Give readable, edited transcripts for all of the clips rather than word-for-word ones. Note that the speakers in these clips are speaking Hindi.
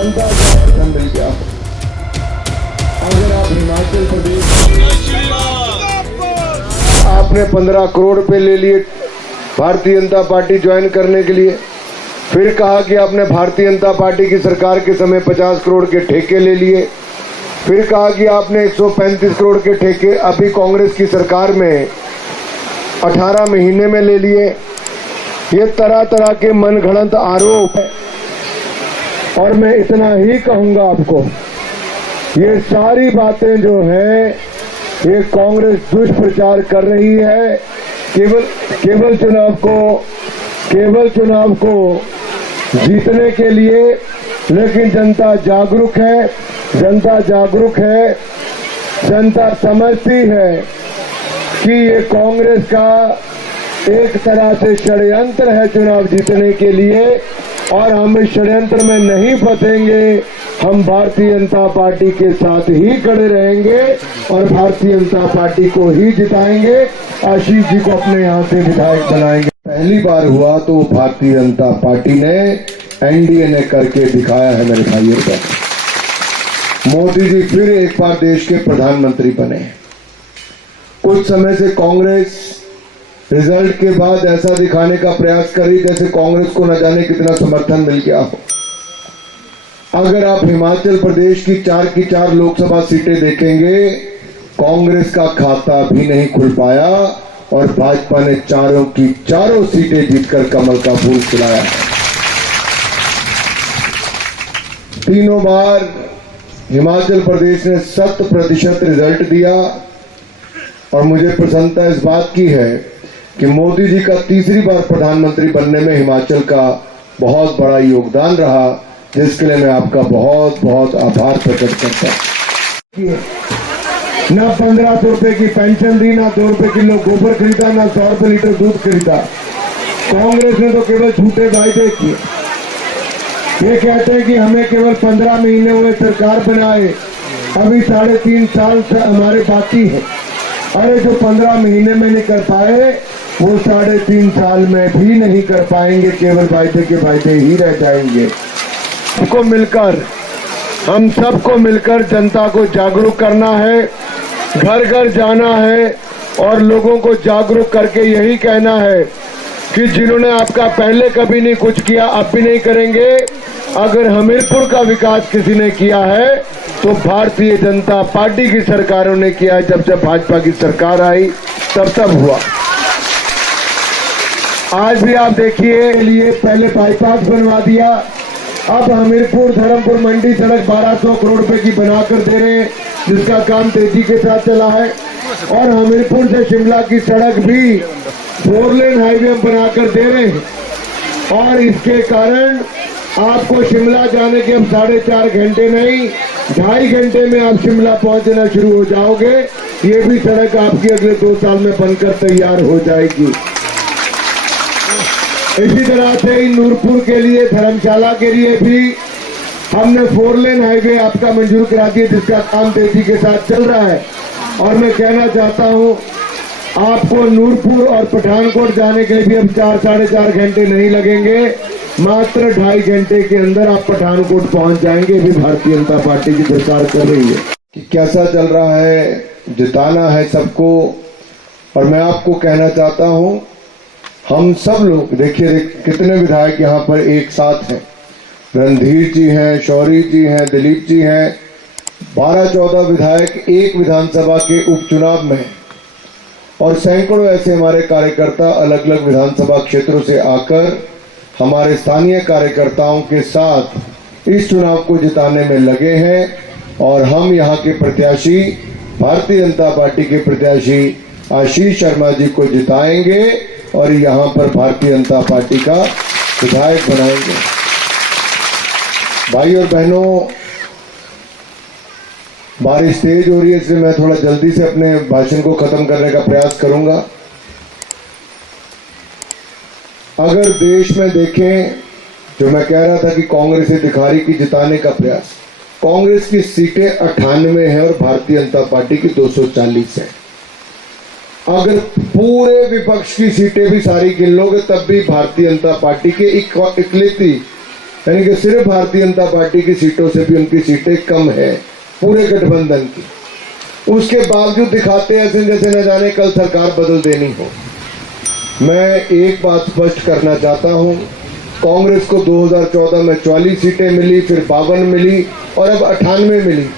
जनता का मिल गया। अगर आप हिमाचल प्रदेश आपने 15 करोड़ रुपए ले लिए भारतीय जनता पार्टी ज्वाइन करने के लिए, फिर कहा कि आपने भारतीय जनता पार्टी की सरकार के समय 50 करोड़ के ठेके ले लिए, फिर कहा कि आपने 135 करोड़ के ठेके अभी कांग्रेस की सरकार में 18 महीने में ले लिए। ये तरह तरह के मनगढ़ंत आरोप है और मैं इतना ही कहूंगा आपको, ये सारी बातें जो है ये कांग्रेस दुष्प्रचार कर रही है। केवल चुनाव को जीतने के लिए, लेकिन जनता जागरूक है, जनता समझती है कि ये कांग्रेस का एक तरह से षड्यंत्र है चुनाव जीतने के लिए, और हम इस षड्यंत्र में नहीं फंसेंगे। हम भारतीय जनता पार्टी के साथ ही खड़े रहेंगे और भारतीय जनता पार्टी को ही जिताएंगे। आशीष जी को अपने यहाँ से विधायक बनाएंगे। पहली बार हुआ तो भारतीय जनता पार्टी ने, एनडीए ने करके दिखाया है मेरे भाइयों का। मोदी जी फिर एक बार देश के प्रधानमंत्री बने। कुछ समय से कांग्रेस रिजल्ट के बाद ऐसा दिखाने का प्रयास कर रही जैसे कांग्रेस को न जाने कितना समर्थन मिल गया हो। अगर आप हिमाचल प्रदेश की 4 लोकसभा सीटें देखेंगे, कांग्रेस का खाता भी नहीं खुल पाया और भाजपा ने चारों की चारों सीटें जीतकर कमल का फूल खिलाया। तीनों बार हिमाचल प्रदेश ने 100% रिजल्ट दिया और मुझे प्रसन्नता इस बात की है कि मोदी जी का तीसरी बार प्रधानमंत्री बनने में हिमाचल का बहुत बड़ा योगदान रहा, जिसके लिए मैं आपका बहुत बहुत आभार प्रकट करता हूं। ना 1500 रुपए की पेंशन दी, ना 2 रुपए किलो गोबर खरीदा, ना 100 रुपए लीटर दूध खरीदा। कांग्रेस ने तो केवल झूठे वायदे किए। ये कहते हैं कि हमें केवल 15 महीने हुए सरकार बनाए, अभी 3.5 साल हमारे बाकी है। अरे जो 15 महीने में नहीं कर पाए वो 3.5 साल में भी नहीं कर पाएंगे, केवल वायदे के वायदे ही रह जाएंगे। हम सबको मिलकर जनता को जागरूक करना है, घर घर जाना है और लोगों को जागरूक करके यही कहना है कि जिन्होंने आपका पहले कभी नहीं कुछ किया अब भी नहीं करेंगे। अगर हमीरपुर का विकास किसी ने किया है तो भारतीय जनता पार्टी की सरकारों ने किया है। जब भाजपा की सरकार आई तब हुआ। आज भी आप देखिए, लिए पहले बाईपास बनवा दिया, अब हमीरपुर धर्मपुर मंडी सड़क 1200 करोड़ रुपए की बनाकर दे रहे हैं, जिसका काम तेजी के साथ चला है। और हमीरपुर से शिमला की सड़क भी 4 लेन हाईवे बनाकर दे रहे हैं और इसके कारण आपको शिमला जाने के अब 4.5 घंटे नहीं 2.5 घंटे में आप शिमला पहुंचना शुरू हो जाओगे। ये भी सड़क आपकी अगले 2 साल में बनकर तैयार हो जाएगी। इसी तरह से नूरपुर के लिए, धर्मशाला के लिए भी हमने 4 लेन हाईवे आपका मंजूर करा दिया, जिसका काम तेजी के साथ चल रहा है। और मैं कहना चाहता हूं, आपको नूरपुर और पठानकोट जाने के लिए भी अब 4-4.5 घंटे नहीं लगेंगे, मात्र 2.5 घंटे के अंदर आप पठानकोट पहुंच जाएंगे। भी भारतीय जनता पार्टी की सरकार कर रही है कि कैसा चल रहा है, जिताना है सबको। और मैं आपको कहना चाहता हूं, हम सब लोग देखिए कितने विधायक यहाँ पर एक साथ हैं। रणधीर जी हैं, शौरी जी हैं, दिलीप जी हैं, 12-14 विधायक एक विधानसभा के उपचुनाव में, और सैकड़ों ऐसे हमारे कार्यकर्ता अलग अलग विधानसभा क्षेत्रों से आकर हमारे स्थानीय कार्यकर्ताओं के साथ इस चुनाव को जिताने में लगे हैं। और हम यहाँ के प्रत्याशी, भारतीय जनता पार्टी के प्रत्याशी आशीष शर्मा जी को जिताएंगे और यहाँ पर भारतीय जनता पार्टी का विधायक बनाएंगे। भाई और बहनों, बारिश तेज हो रही है, इसलिए मैं थोड़ा जल्दी से अपने भाषण को खत्म करने का प्रयास करूंगा। अगर देश में देखें, जो मैं कह रहा था कि कांग्रेस से दिखा रही कि जिताने का प्रयास, कांग्रेस की सीटें 98 है और भारतीय जनता पार्टी की 240 है। अगर पूरे विपक्ष की सीटें भी सारी गिन लोगे तब भी भारतीय जनता पार्टी के इकलौती यानी कि सिर्फ भारतीय जनता पार्टी की सीटों से भी उनकी सीटें कम है पूरे गठबंधन की। उसके बावजूद दिखाते हैं ऐसे जैसे न जाने कल सरकार बदल देनी हो। मैं एक बात स्पष्ट करना चाहता हूं, कांग्रेस को 2014 में 44 सीटें मिली, फिर 52 मिली और अब 98 मिली।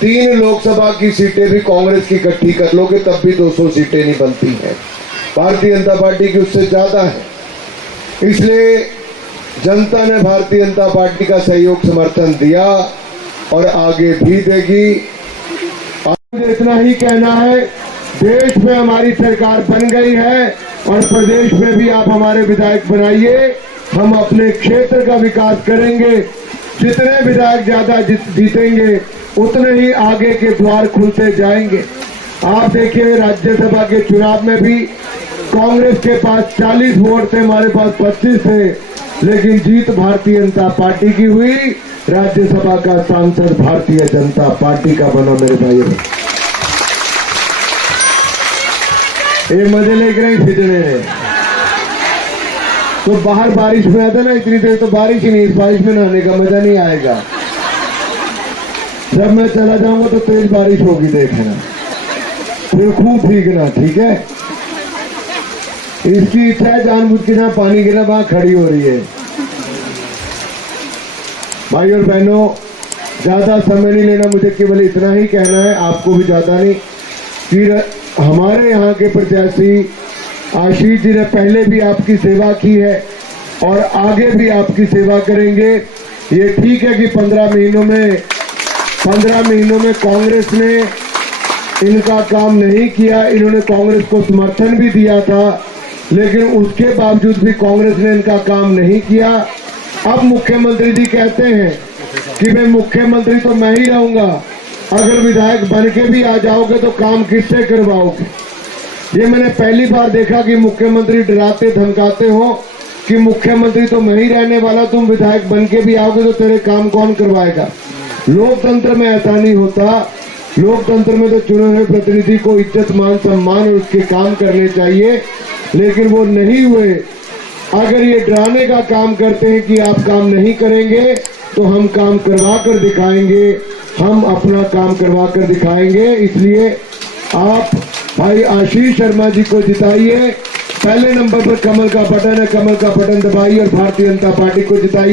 3 लोकसभा की सीटें भी कांग्रेस की इकट्ठी कर लोगे तब भी 200 सीटें नहीं बनती हैं। भारतीय जनता पार्टी की उससे ज्यादा है। इसलिए जनता ने भारतीय जनता पार्टी का सहयोग समर्थन दिया और आगे भी देगी। मुझे इतना ही कहना है, देश में हमारी सरकार बन गई है और प्रदेश में भी आप हमारे विधायक बनाइए। हम अपने क्षेत्र का विकास करेंगे। जितने विधायक ज्यादा जीतेंगे उतने ही आगे के द्वार खुलते जाएंगे। आप देखिए राज्यसभा के चुनाव में भी कांग्रेस के पास 40 वोट थे, हमारे पास 25 थे, लेकिन जीत भारतीय जनता पार्टी की हुई। राज्यसभा का सांसद भारतीय जनता पार्टी का बना। मेरे भाइयों, ये मजे लेकर नहीं फिजने रहे। तो बाहर बारिश में आता ना, इतनी देर तो बारिश ही नहीं, इस बारिश में नहाने का मजा नहीं आएगा। जब मैं चला जाऊंगा तो तेज बारिश होगी, देखना, फिर खूब भीगना, ठीक है। इसकी इच्छा है जानबूझ के जहां पानी गिरा वहां खड़ी हो रही है। भाई और बहनों, ज्यादा समय नहीं लेना, मुझे केवल इतना ही कहना है, आपको भी ज्यादा नहीं, कि हमारे यहाँ के प्रत्याशी आशीष जी ने पहले भी आपकी सेवा की है और आगे भी आपकी सेवा करेंगे। ये ठीक है कि 15 महीनों में कांग्रेस ने इनका काम नहीं किया, इन्होंने कांग्रेस को समर्थन भी दिया था, लेकिन उसके बावजूद भी कांग्रेस ने इनका काम नहीं किया। अब मुख्यमंत्री जी कहते हैं कि मैं मुख्यमंत्री तो मैं ही रहूंगा, अगर विधायक बन के भी आ जाओगे तो काम किससे करवाओगे। ये मैंने पहली बार देखा कि मुख्यमंत्री डराते धमकाते हो कि मुख्यमंत्री तो मैं ही रहने वाला, तुम विधायक बन के भी आओगे तो तेरे काम कौन करवाएगा। लोकतंत्र में ऐसा नहीं होता। लोकतंत्र में तो चुने हुए प्रतिनिधि को इज्जत मान सम्मान और उसके काम करने चाहिए, लेकिन वो नहीं हुए। अगर ये डराने का काम करते हैं कि आप काम नहीं करेंगे तो हम काम करवा कर दिखाएंगे, हम अपना काम करवा कर दिखाएंगे। इसलिए आप भाई आशीष शर्मा जी को जिताइए। पहले नंबर पर कमल का बटन है, कमल का बटन दबाइए और भारतीय जनता पार्टी को जिताइए।